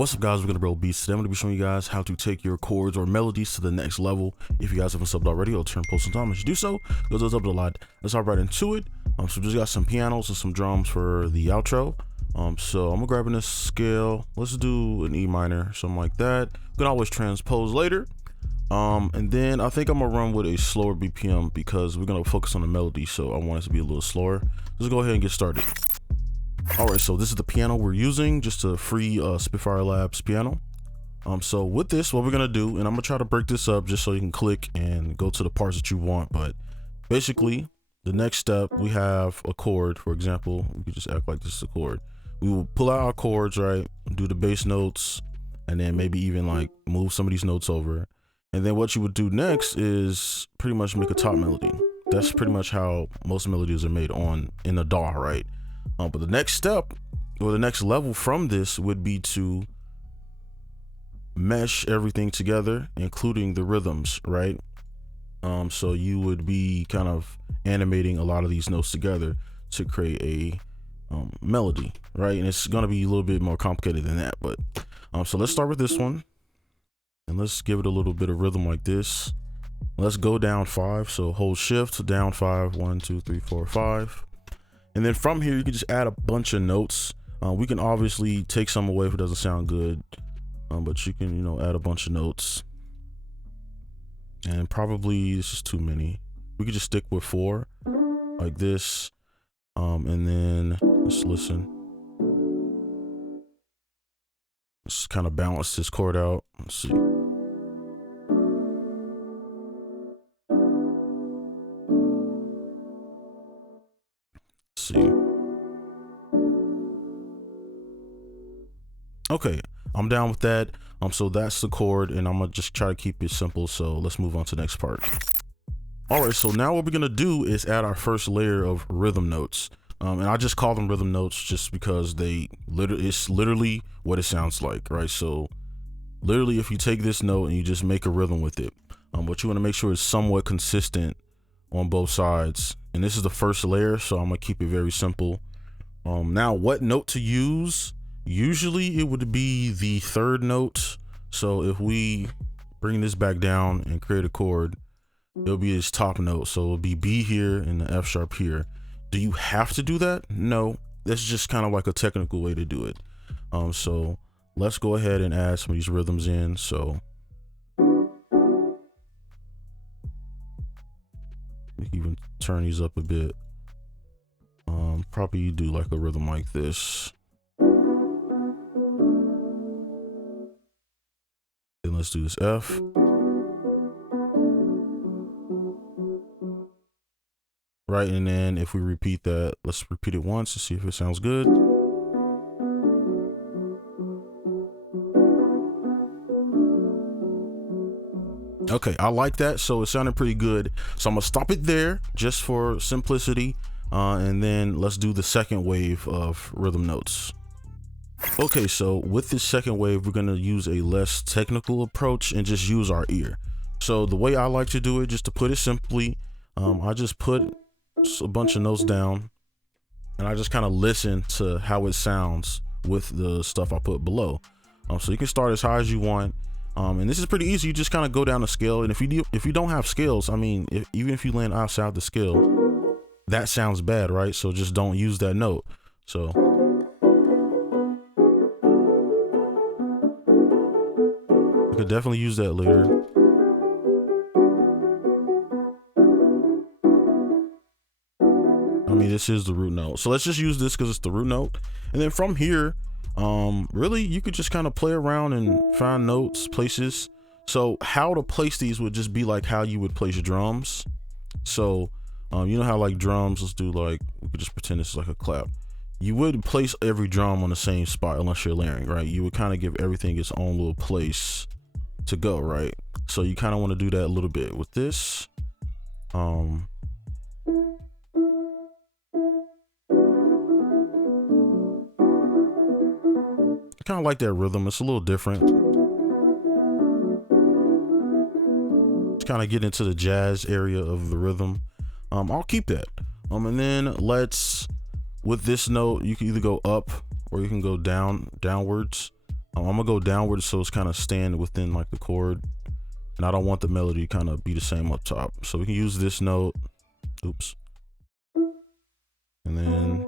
What's up, guys? We're gonna brobeatz. Today I'm gonna be showing you guys how to take your chords or melodies to the next level. If you guys haven't subbed already, I'll turn post some time. As you do so, it goes up a lot. Let's hop right into it. So just got some pianos and some drums for the outro. So I'm grabbing this scale. Let's do an E minor, something like that. You can always transpose later. And then I think I'm gonna run with a slower BPM because we're gonna focus on the melody. So I want it to be a little slower. Let's go ahead and get started. All right, so this is the piano we're using, just a free Spitfire Labs piano. So with this, what we're gonna do, and I'm gonna try to break this up just so you can click and go to the parts that you want. But basically, the next step, we have a chord. For example, we could just act like this is a chord. We will pull out our chords, right? Do the bass notes, and then maybe even like move some of these notes over. And then what you would do next is pretty much make a top melody. That's pretty much how most melodies are made in a DAW, right? But the next step or the next level from this would be to mesh everything together, including the rhythms, right? So you would be kind of animating a lot of these notes together to create a melody, right? And it's going to be a little bit more complicated than that, but so let's start with this one and let's give it a little bit of rhythm like this. Let's go down 5. So hold shift, down 5, 1 2 3 4 5. And then from here, you can just add a bunch of notes. We can obviously take some away if it doesn't sound good, but you can, add a bunch of notes. And probably this is too many. We could just stick with 4 like this. And then let's listen. Let's kind of balance this chord out. Let's see. Okay, I'm down with that. So that's the chord, and I'm gonna just try to keep it simple. So let's move on to the next part. All right, so now what we're gonna do is add our first layer of rhythm notes. And I just call them rhythm notes just because it's literally what it sounds like, right? So literally, if you take this note and you just make a rhythm with it, what you want to make sure is somewhat consistent on both sides. And this is the first layer, so I'm gonna keep it very simple. Now, what note to use? Usually it would be the 3rd note. So if we bring this back down and create a chord, it'll be its top note. So it'll be B here and the F sharp here. Do you have to do that? No, that's just kind of like a technical way to do it. So let's go ahead and add some of these rhythms in. So we can even turn these up a bit. Probably do like a rhythm like this. Then let's do this F. Right, and then if we repeat that, let's repeat it once to see if it sounds good. Okay, I like that. So it sounded pretty good. So I'm gonna stop it there just for simplicity. And then let's do the second wave of rhythm notes. Okay, so with this second wave, we're gonna use a less technical approach and just use our ear. So the way I like to do it, just to put it simply, I just put a bunch of notes down and I just kind of listen to how it sounds with the stuff I put below. So you can start as high as you want. And this is pretty easy. You just kind of go down the scale. And if you don't have scales, I mean, even if you land outside the scale, that sounds bad, right? So just don't use that note. So you could definitely use that later. I mean, this is the root note. So let's just use this because it's the root note. And then from here, really, you could just kind of play around and find notes, places. So how to place these would just be like how you would place drums. So, you know how like drums, let's do like, we could just pretend this is like a clap. You wouldn't place every drum on the same spot unless you're layering, right? You would kind of give everything its own little place to go, right? So you kind of want to do that a little bit with this. I kind of like that rhythm. It's a little different. Just kind of get into the jazz area of the rhythm. I'll keep that. And then let's, with this note, you can either go up or you can go downwards. I'm gonna go downward so it's kind of staying within like the chord, and I don't want the melody kind of be the same up top. So we can use this note, oops, and then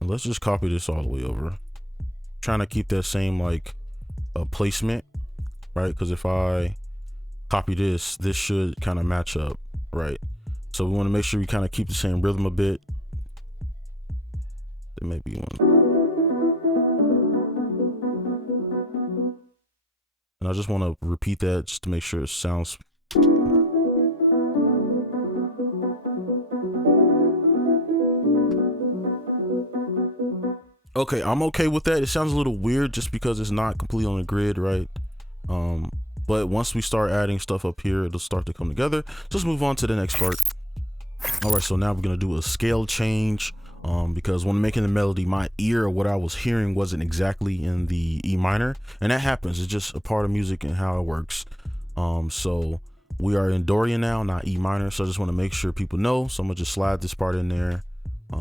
let's just copy this all the way over. Trying to keep that same like placement, right? Because if I copy this should kind of match up, right? So we want to make sure we kind of keep the same rhythm a bit. There may be one. And I just want to repeat that just to make sure it sounds. Okay, I'm okay with that. It sounds a little weird just because it's not completely on the grid, right? But once we start adding stuff up here, it'll start to come together. Just move on to the next part. All right, so now we're gonna do a scale change, because when making the melody, my ear or what I was hearing wasn't exactly in the E minor, and that happens. It's just a part of music and how it works. So we are in Dorian now, not E minor. So I just want to make sure people know. So I'm gonna just slide this part in there.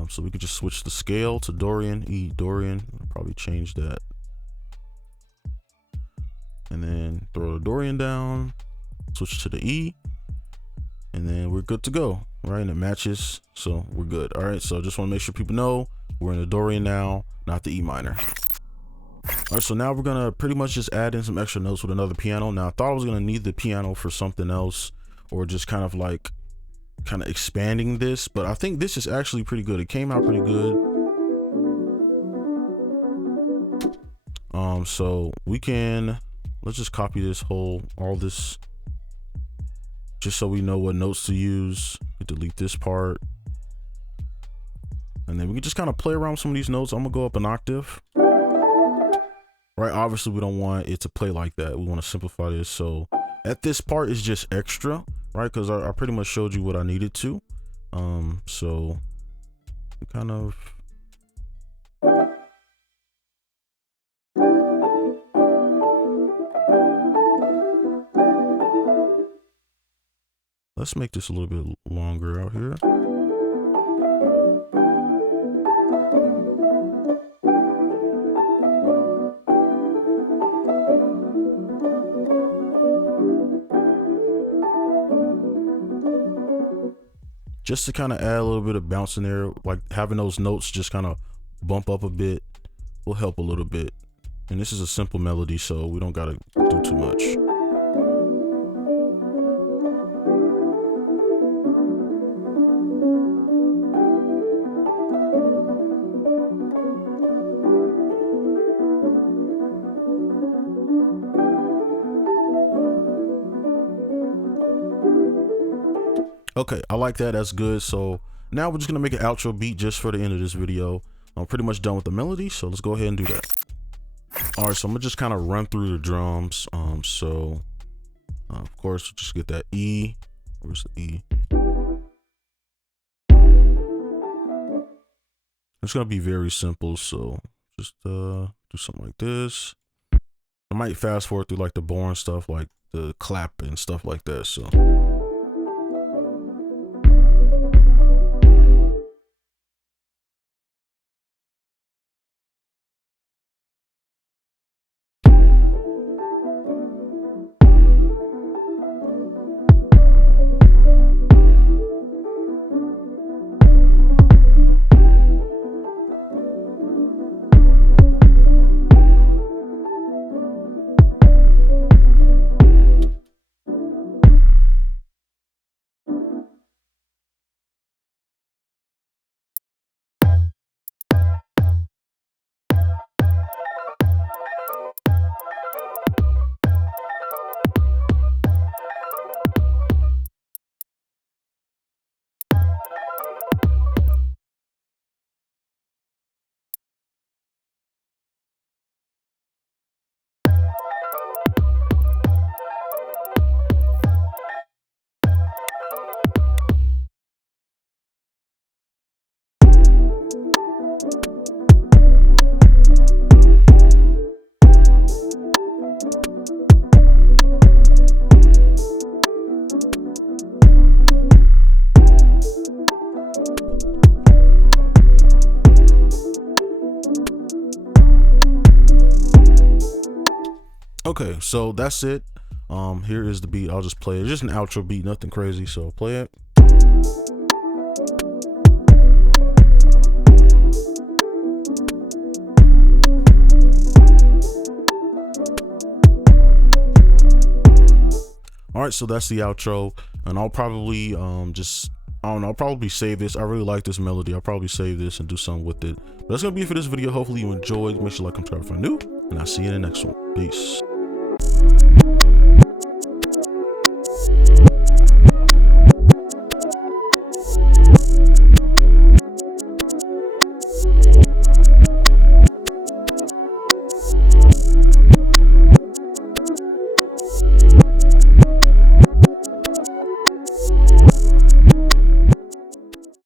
So we could just switch the scale to Dorian, E Dorian. I'll probably change that. And then throw the Dorian down, switch to the E, and then we're good to go, right? And it matches, so we're good. All right, so just want to make sure people know we're in the Dorian now, not the E minor. All right, so now we're gonna pretty much just add in some extra notes with another piano. Now I thought I was gonna need the piano for something else, or just kind of expanding this, but I think this is actually pretty good. It came out pretty good. So we can, let's just copy this all this, just so we know what notes to use. Delete this part, and then we can just kind of play around with some of these notes. I'm gonna go up an octave, right? Obviously we don't want it to play like that. We want to simplify this. So at this part is just extra, right? Because I pretty much showed you what I needed to. So kind of, let's make this a little bit longer out here. Just to kind of add a little bit of bounce in there, like having those notes just kind of bump up a bit will help a little bit. And this is a simple melody, so we don't gotta do too much. Okay, I like that. That's good. So now we're just gonna make an outro beat just for the end of this video. I'm pretty much done with the melody, so let's go ahead and do that. All right, so I'm gonna just kind of run through the drums. Of course, just get that E. Where's the E? It's gonna be very simple. So just do something like this. I might fast forward through like the boring stuff, like the clap and stuff like that. So. Okay, so that's it. Here is the beat. I'll just play it. It's just an outro beat, nothing crazy. So play it. All right, so that's the outro, and I'll probably I'll probably save this. I really like this melody. I'll probably save this and do something with it. But that's gonna be it for this video. Hopefully you enjoyed. Make sure you like, comment, subscribe if you're new, and I'll see you in the next one. Peace.